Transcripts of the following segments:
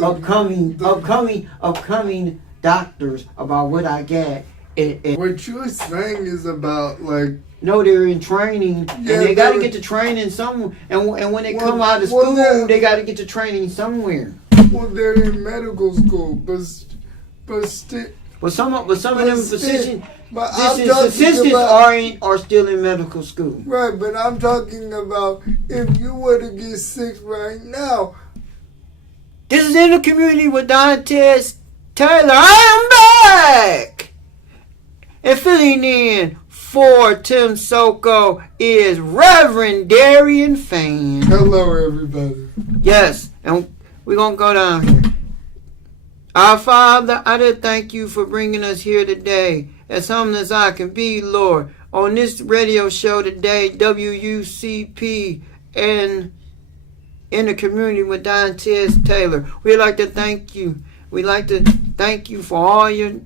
upcoming doctors about what I got. What you're saying is about like. No, they're in training, and they got to get to training somewhere. And when they come out of school, they got to get to training somewhere. Well, they're in medical school, but some of them physicians are still in medical school. Right, but I'm talking about if you were to get sick right now. This is In the Community with Dantes Taylor. I am back! And filling in for Tim Soko is Reverend Darian Fan. Hello, everybody. Yes, and we're going to go down here. Our Father, I do thank you for bringing us here today, as humble as I can be, Lord, on this radio show today, WUCP, and In the Community with Dantes Taylor. We'd like to thank you. We'd like to thank you for all your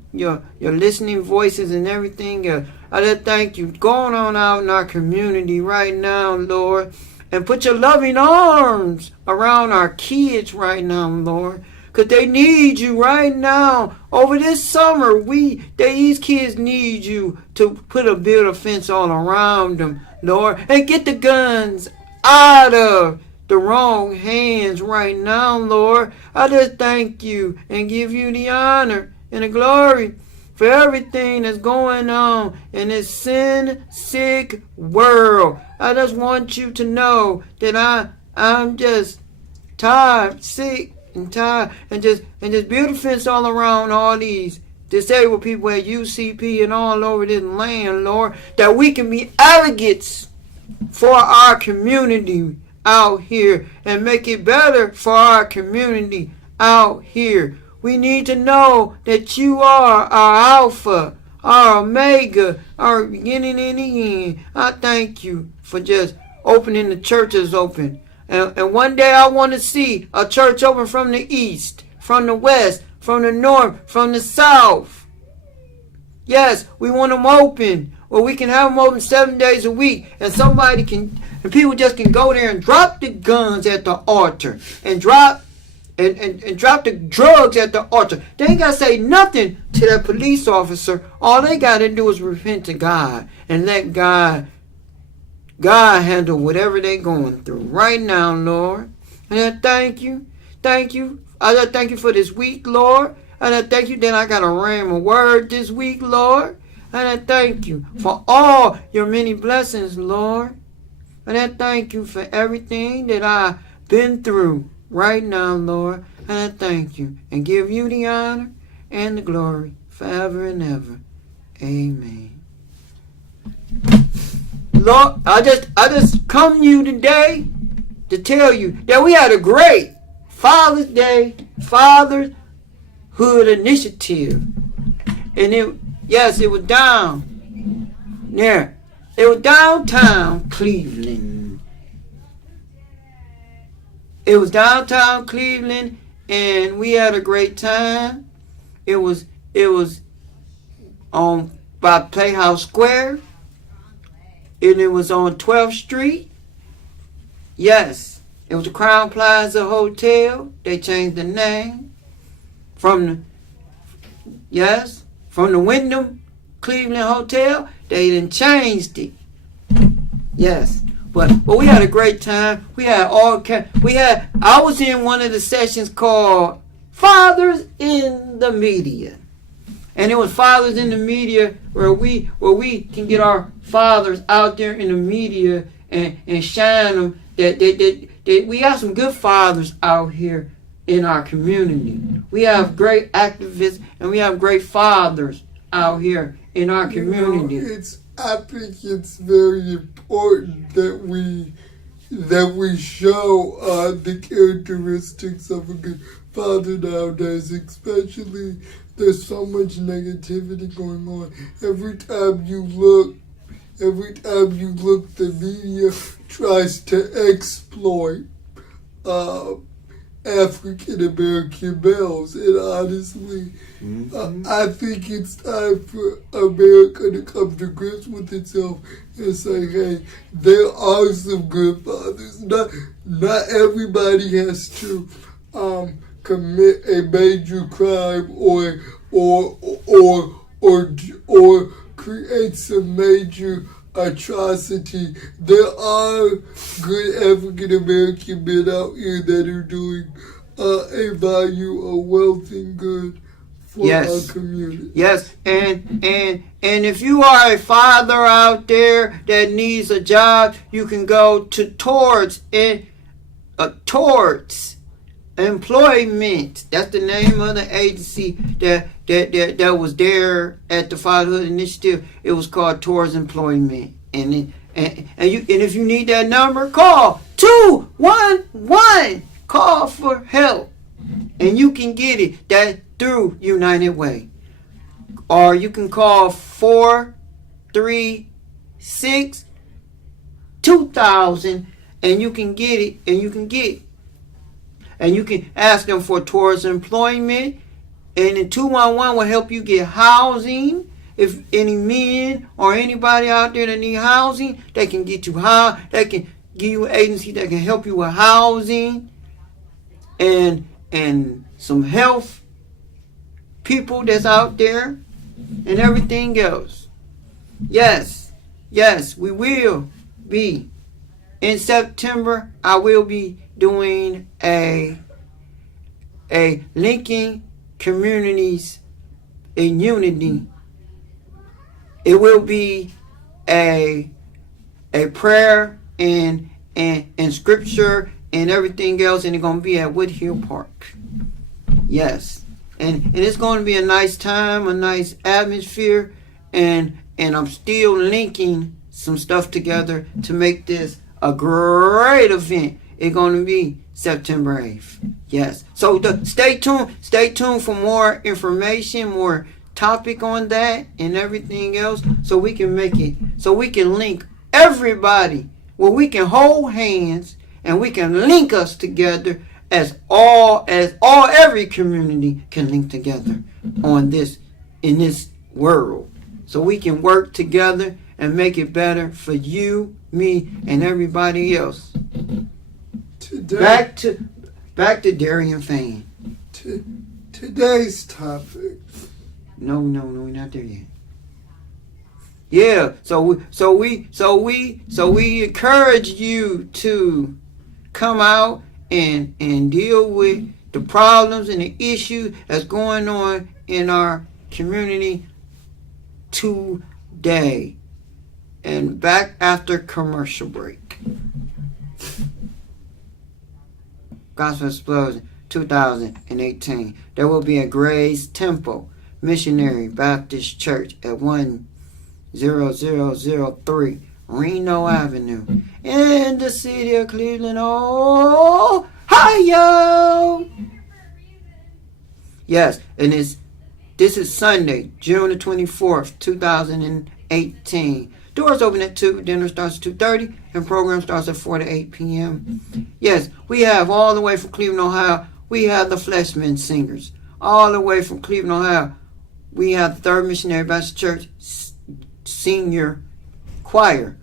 listening voices and everything else. I just thank you. Going on out in our community right now, Lord, and put your loving arms around our kids right now, Lord, because they need you right now. Over this summer, these kids need you to build a fence all around them, Lord, and get the guns out of the wrong hands right now, Lord. I just thank you and give you the honor and the glory for everything that's going on in this sin-sick world. I just want you to know that I'm just tired, sick and tired, and just build a fence all around all these disabled people at UCP and all over this land, Lord, that we can be advocates for our community out here and make it better for our community out here. We need to know that you are our Alpha, our Omega, our beginning and the end. I thank you for just opening the churches open. And one day I want to see a church open from the east, from the west, from the north, from the south. Yes, we want them open. Where we can have them open 7 days a week, and people just can go there and drop the guns at the altar, and drop the drugs at the altar. They ain't got to say nothing to that police officer. All they got to do is repent to God and let God handle whatever they're going through right now, Lord. And I thank you. I just thank you for this week, Lord. And I thank you that I got a rhema word this week, Lord. And I thank you for all your many blessings, Lord. And I thank you for everything that I've been through right now, Lord. And I thank you and give you the honor and the glory forever and ever. Amen. Lord, I just come to you today to tell you that we had a great Father's Day, Fatherhood Initiative. And it was down there. It was downtown Cleveland. It was downtown Cleveland, and we had a great time. It was on by Playhouse Square, and it was on 12th Street. Yes, it was the Crown Plaza Hotel. They changed the name from the Wyndham Cleveland Hotel. They done changed it. Yes. But we had a great time. I was in one of the sessions called Fathers in the Media. And it was Fathers in the Media where we can get our fathers out there in the media and shine them. That we have some good fathers out here in our community. We have great activists and we have great fathers out here in our community. I think it's very important that we show the characteristics of a good father nowadays, especially there's so much negativity going on. Every time you look, the media tries to exploit African American males, and honestly, I think it's time for America to come to grips with itself and say, hey, there are some good fathers. Not everybody has to commit a major crime or create some major atrocity. There are good African American men out here that are doing a value of wealth and good for our community. Yes, and if you are a father out there that needs a job, you can go to towards employment. That's the name of the agency that was there at the Fatherhood Initiative. It was called Towards Employment. And if you need that number, call 211. Call for help, and you can get it that through United Way, or you can call 436-2000, and you can get it, and you can ask them for Towards Employment, and the 211 will help you get housing. If any men or anybody out there that need housing, they can get you they can give you an agency that can help you with housing and some health people that's out there and everything else. Yes, we will be in September. I will be doing a linking communities in unity. It will be a prayer and scripture and everything else, and it's going to be at Woodhill Park. Yes. And it's going to be a nice time, a nice atmosphere, and I'm still linking some stuff together to make this a great event. It's going to be September 8th. Yes. So stay tuned for more information, more topic on that and everything else, so we can make it, so we can link everybody, where we can hold hands and we can link us together every community can link together in this world, so we can work together and make it better for you, me, and everybody else. Back to Darian Fan. Today's topic. No, we're not there yet. Yeah, so we encourage you to come out and deal with the problems and the issues that's going on in our community today. And back after commercial break. Gospel Explosion 2018. There will be a Grace Temple Missionary Baptist Church at 10003 Reno Avenue in the city of Cleveland, Ohio. Yes, and this is Sunday, June the 24th, 2018. Doors open at 2, dinner starts at 2:30, and program starts at 4 to 8 p.m. Yes, we have all the way from Cleveland, Ohio, we have the Fleshman Singers. All the way from Cleveland, Ohio, we have the Third Missionary Baptist Church Senior Choir.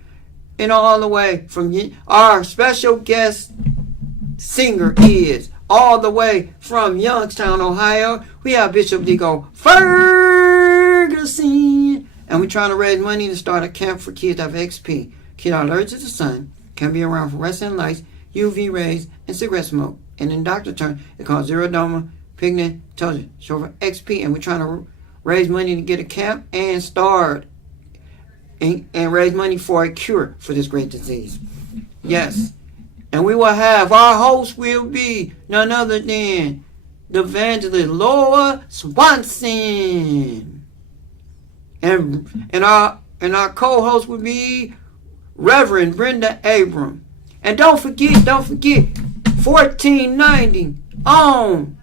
And all the way from our special guest singer is all the way from Youngstown, Ohio. We have Bishop Digo Ferguson. And we're trying to raise money to start a camp for kids of XP. Kids are allergic to the sun, can be around fluorescent lights, UV rays, and cigarette smoke. And in doctor terms, it's called xeroderma pigmentosa, short for XP. And we're trying to raise money to get a camp and start and raise money for a cure for this great disease. Yes. And we will have, our host will be none other than the evangelist Laura Swanson. And our co-host will be Reverend Brenda Abram. And don't forget, 1490 on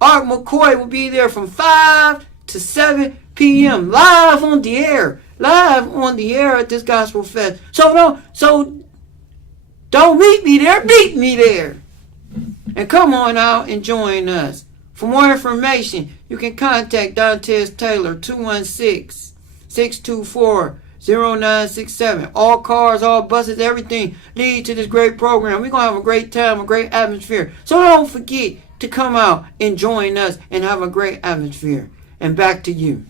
Art McCoy will be there from 5 to 7 p.m. live on the air at this Gospel Fest. So don't meet me there, beat me there. And come on out and join us. For more information, you can contact Dantes Taylor, 216-624-0967. All cars, all buses, everything lead to this great program. We're going to have a great time, a great atmosphere. So don't forget to come out and join us and have a great atmosphere. And back to you.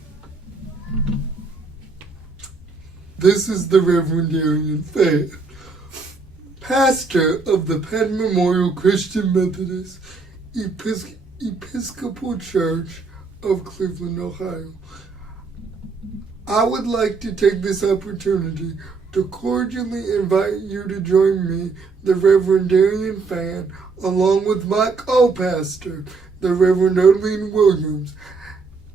This is the Reverend Darian Fan, pastor of the Penn Memorial Christian Methodist Episcopal Church of Cleveland, Ohio. I would like to take this opportunity to cordially invite you to join me, the Reverend Darian Fan, along with my co-pastor, the Reverend Erlene Williams,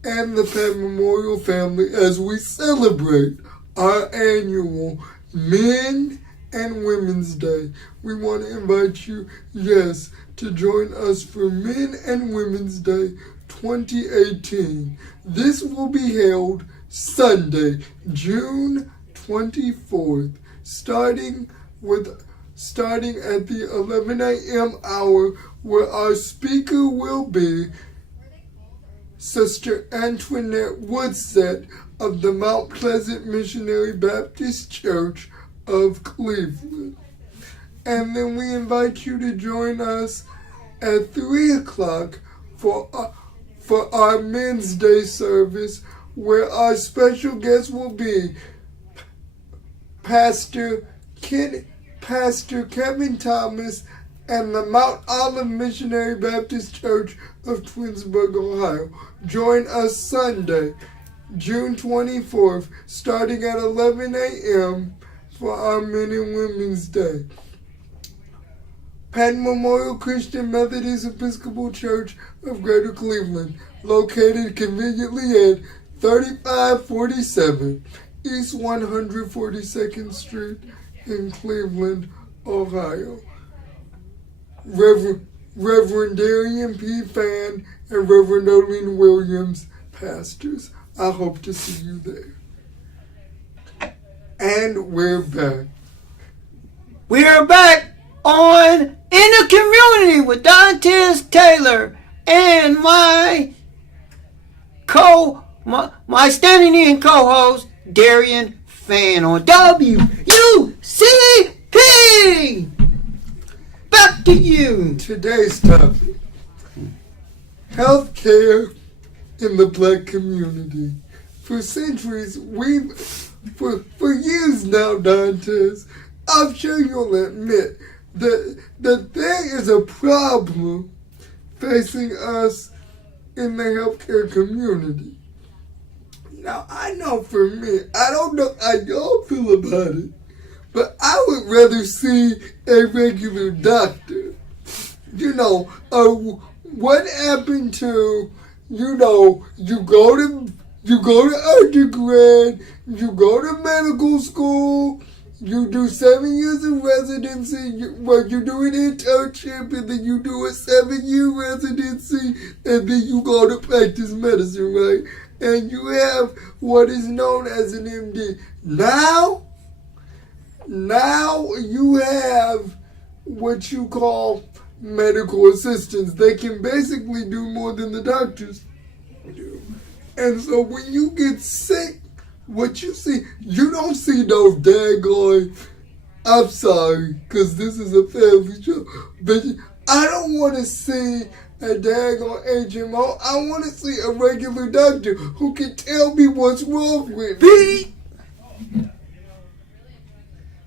and the Penn Memorial family as we celebrate our annual Men and Women's Day. We want to invite you, yes, to join us for Men and Women's Day 2018. This will be held Sunday, June 24th, starting at the 11 a.m. hour, where our speaker will be Sister Antoinette Woodset of the Mount Pleasant Missionary Baptist Church of Cleveland. And then we invite you to join us at 3 o'clock for our Men's Day service, where our special guest will be Pastor Kevin Thomas and the Mount Olive Missionary Baptist Church of Twinsburg, Ohio. Join us Sunday, June 24th, starting at 11 a.m. for our Men and Women's Day. Penn Memorial Christian Methodist Episcopal Church of Greater Cleveland, located conveniently at 3547 East 142nd Street in Cleveland, Ohio. Reverend Darian P. Fan and Reverend Erlene Williams, pastors. I hope to see you there. And we're back. We are back on In the Community with Dantes Taylor and my standing in co-host Darian Fan on WUCP. Back to you. Today's topic: healthcare in the Black community. For centuries, for years now, Dantes, I'm sure you'll admit that there is a problem facing us in the healthcare community. Now, I know for me, I don't know how y'all feel about it, but I would rather see a regular doctor. What happened to, you go to undergrad, you go to medical school, you do 7 years of residency, you do an internship, and then you do a 7-year residency, and then you go to practice medicine, right? And you have what is known as an MD. Now you have what you call medical assistants. They can basically do more than the doctors do. And so when you get sick, what you see, you don't see those daggone, I'm sorry, because this is a family show, but I don't want to see a daggone HMO. I want to see a regular doctor who can tell me what's wrong with me.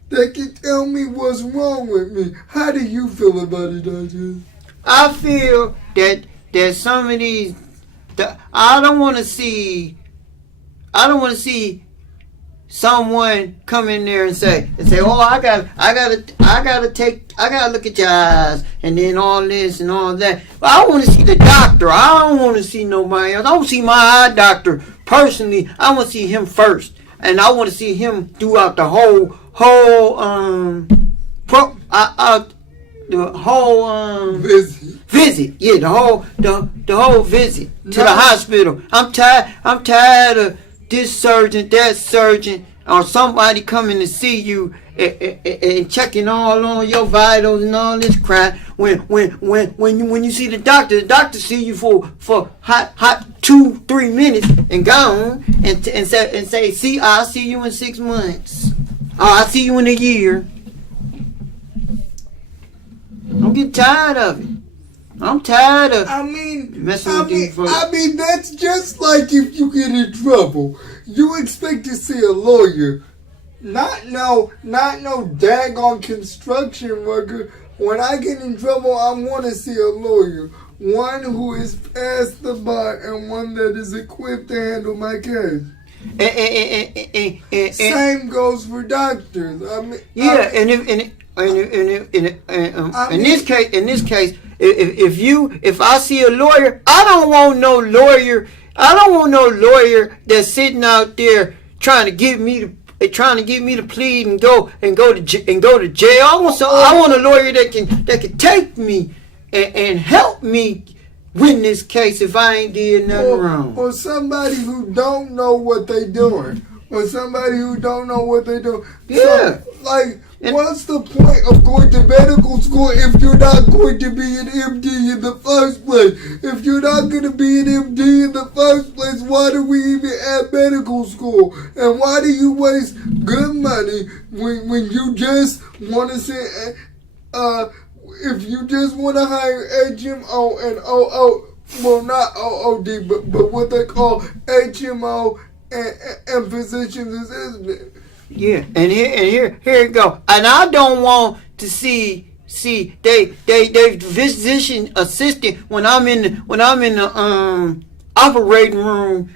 That can tell me what's wrong with me. How do you feel about it, Doctor? I feel that there's some of these. I don't want to see someone come in there and say, oh, I gotta look at your eyes and then all this and all that. But I want to see the doctor. I don't want to see nobody else. I want to see my eye doctor personally. I want to see him first, and I want to see him throughout the whole visit. Yeah, the whole visit to the hospital. I'm tired of this surgeon, that surgeon, or somebody coming to see you and checking all on your vitals and all this crap. When you see the doctor see you for hot 2-3 minutes and gone and say, see, I'll see you in 6 months. Or I'll see you in a year. Don't get tired of it. I'm tired of I mean, messing with these folks. that's just like if you get in trouble, you expect to see a lawyer, not no daggone construction worker. When I get in trouble, I want to see a lawyer, one who is past the bar and one that is equipped to handle my case. Same goes for doctors. In this case, if I see a lawyer, I don't want no lawyer. I don't want no lawyer that's sitting out there trying to get me to plead and go to jail. I want a lawyer that can take me and help me win this case if I ain't did nothing wrong. Or somebody who don't know what they doing. Yeah. So, what's the point of going to medical school if you're not going to be an MD in the first place? If you're not going to be an MD in the first place, why do we even have medical school? And why do you waste good money when you just want to say, if you just want to hire HMO and not OOD, but what they call HMO and physician's assistant. Yeah, and here it go. And I don't want to see they physician assistant when I'm in the operating room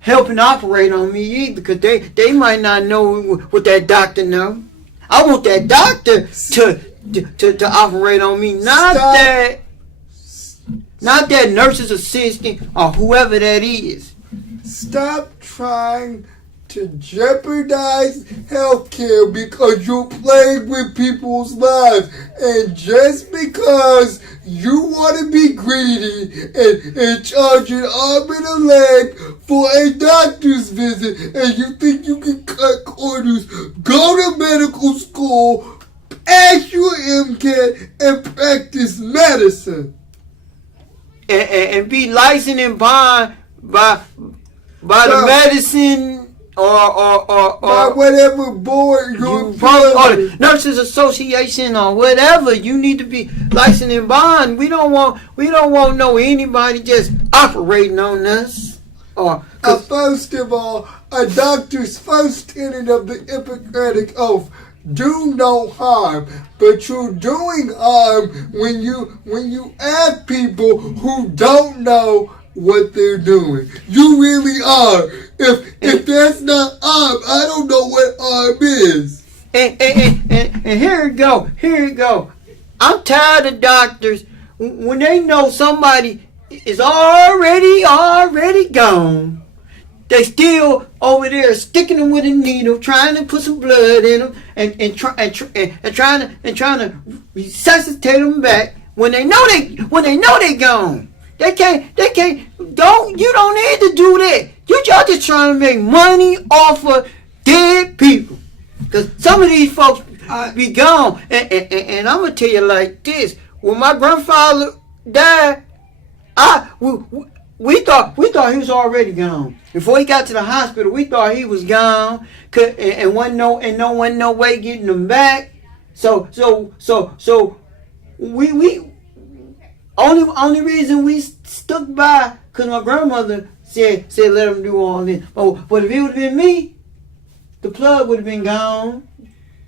helping operate on me either, because they might not know what that doctor know. I want that doctor to operate on me, not that nurse's assistant or whoever that is. Stop trying to jeopardize healthcare because you're playing with people's lives. And just because you want to be greedy and charge an arm and a leg for a doctor's visit, and you think you can cut corners, go to medical school, pass your MCAT, and practice medicine. And be licensed and bond by the medicine or whatever board you're or the Nurses Association or whatever. You need to be licensed and bond. We don't want no anybody just operating on us. First of all, a doctor's first tenet of the Hippocratic Oath: do no harm. But you're doing harm when you add people who don't know what they're doing. You really are. If that's not harm, I don't know what harm is. And here it go. I'm tired of doctors when they know somebody is already gone. They still over there sticking them with a needle, trying to put some blood in them, and trying to resuscitate them back when they know they gone. They can't. You don't need to do that. You're just trying to make money off of dead people. Cause some of these folks be gone, and I'm gonna tell you like this: when my grandfather died, we thought he was already gone. Before he got to the hospital, we thought he was gone, and wasn't no way getting him back. So we only reason we stuck by, cause my grandmother said let him do all this. But if it would have been me, the plug would have been gone,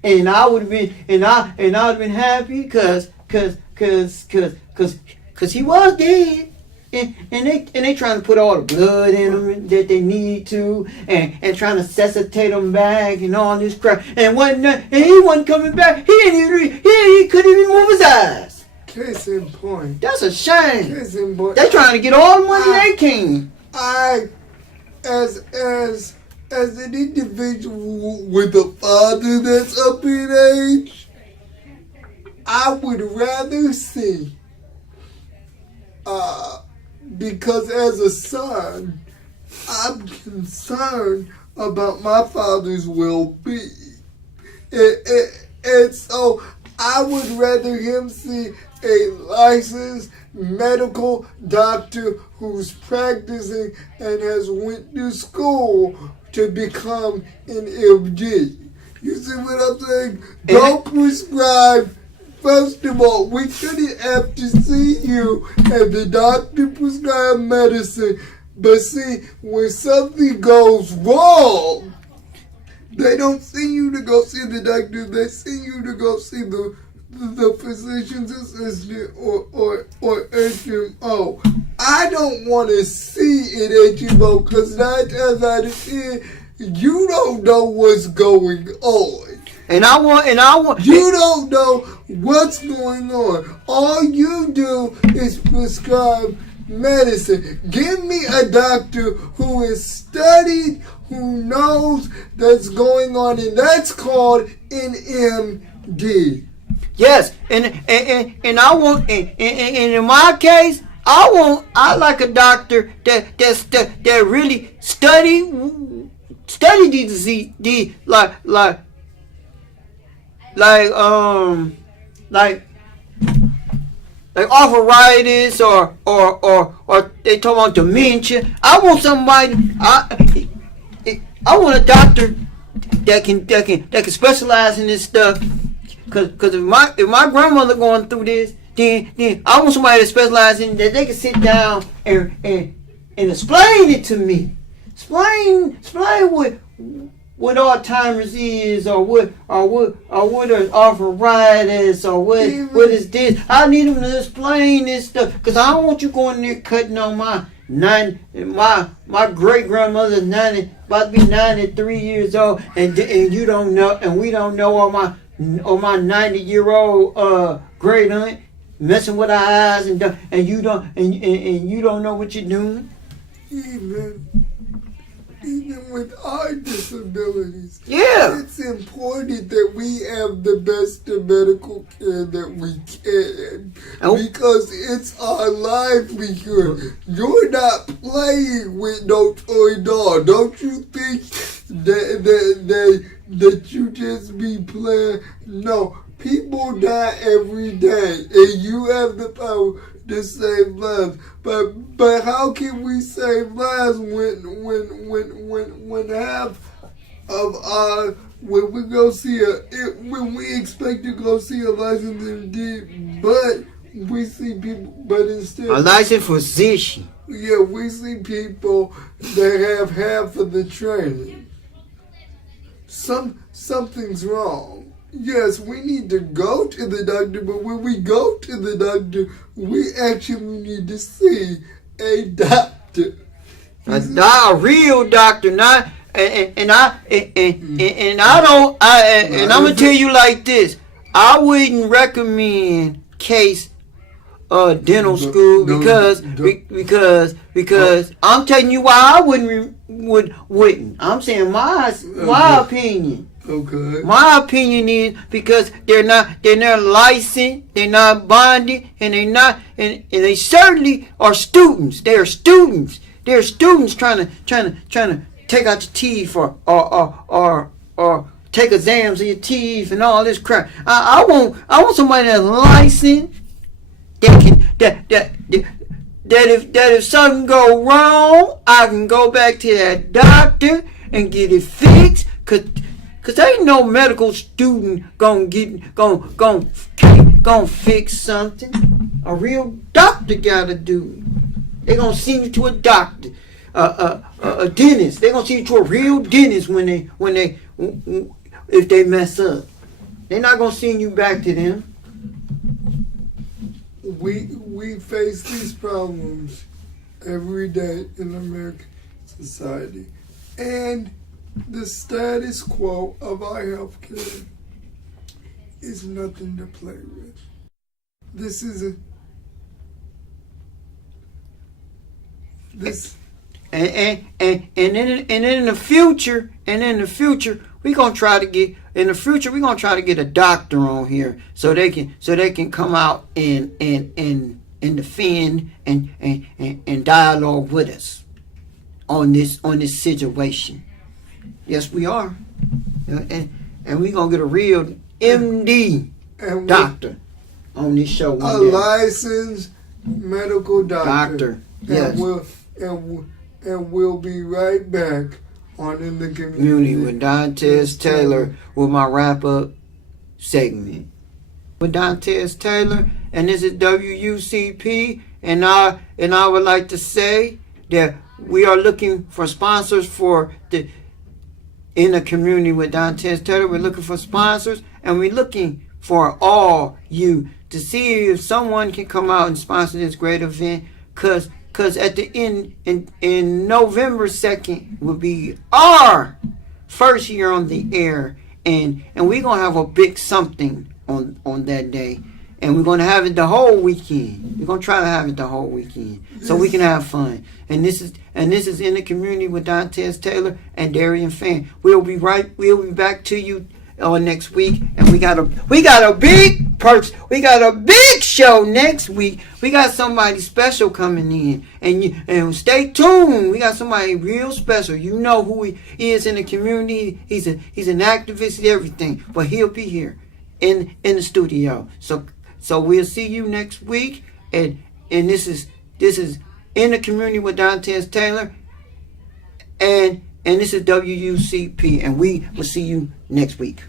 and I would have been happy, cause he was dead. And they trying to put all the blood in them that they need to, and trying to resuscitate them back and all this crap. And he wasn't coming back. He couldn't even move his eyes. Case in point. That's a shame. Case in point. They trying to get all the money they can. As an individual with a father that's up in age, I would rather see. Because as a son, I'm concerned about my father's well-being. And so I would rather him see a licensed medical doctor who's practicing and has went to school to become an MD. You see what I'm saying? Don't prescribe first of all, we shouldn't have to see you and the doctor prescribe medicine. But see, when something goes wrong, they don't send you to go see the doctor. They send you to go see the physician's assistant or HMO. I don't want to see an HMO because 9 times out of 10, you don't know what's going on. And I want. You don't know what's going on. All you do is prescribe medicine. Give me a doctor who is studied, who knows that's going on, and that's called an MD. Yes, and I want, and in my case, I like a doctor that really study the disease, like arthritis or they talk about dementia. I want somebody. I want a doctor that can specialize in this stuff. Cause if my grandmother going through this, then I want somebody that specializes in that. They can sit down and explain it to me. Explain what Alzheimer's is, or what is arthritis, or what is this. I need them to explain this stuff, cause I don't want you going there cutting on my great grandmother's 90, about to be 93 years old, and you don't know, and we don't know all my 90-year-old great aunt messing with our eyes, and you don't know what you're doing. Even with our disabilities, yeah, it's important that we have the best medical care that we can, because it's our livelihood. You're not playing with no toy doll. Don't you think that you just be playing? No, people die every day, and you have the power to save lives. But how can we save lives when half of our when we expect to go see a licensed MD, but we see people, but instead a licensed physician. Yeah, we see people that have half of the training. Something's wrong. Yes, we need to go to the doctor, but when we go to the doctor, we actually need to see a doctor. A real doctor, not and I'm gonna tell you like this. I wouldn't recommend Case dental school because I'm telling you why I wouldn't. I'm saying my opinion. Okay. My opinion is because they're not licensed, they're not bonded, and they certainly are students. They are students. They're students trying to take out your teeth or take exams of your teeth and all this crap. I want somebody that's licensed, that if something go wrong, I can go back to that doctor and get it fixed. Cause ain't no medical student gonna fix something. A real doctor gotta do. They gonna send you to a doctor, a dentist. They gonna send you to a real dentist if they mess up. They're not gonna send you back to them. We face these problems every day in American society, and the status quo of our healthcare is nothing to play with. This is and in the future, we're gonna try to get a doctor on here so they can come out and defend and dialogue with us on this situation. Yes, we are, and we're gonna get a real MD doctor on this show one day. Licensed medical doctor. Yes. And we'll be right back on In the Community with Dantes Taylor with my wrap up segment. with Dantes Taylor, and this is WUCP, and I would like to say that we are looking for sponsors for the in the community with Dantes Taylor. We're looking for sponsors, and we're looking for all you to see if someone can come out and sponsor this great event, cause at the end in November 2nd will be our first year on the air, and we're gonna have a big something on that day, and we're gonna have it the whole weekend. We're gonna try to have it the whole weekend so we can have fun. And this is in the community with Dantes Taylor and Darian Fan. We'll be back to you next week, and we got a big perks. We got a big show next week. We got somebody special coming in, and stay tuned. We got somebody real special. You know who he is in the community. He's an activist and everything, but he'll be here in the studio. So we'll see you next week, and this is in the community with Dantes Taylor, and this is WUCP, and we will see you next week.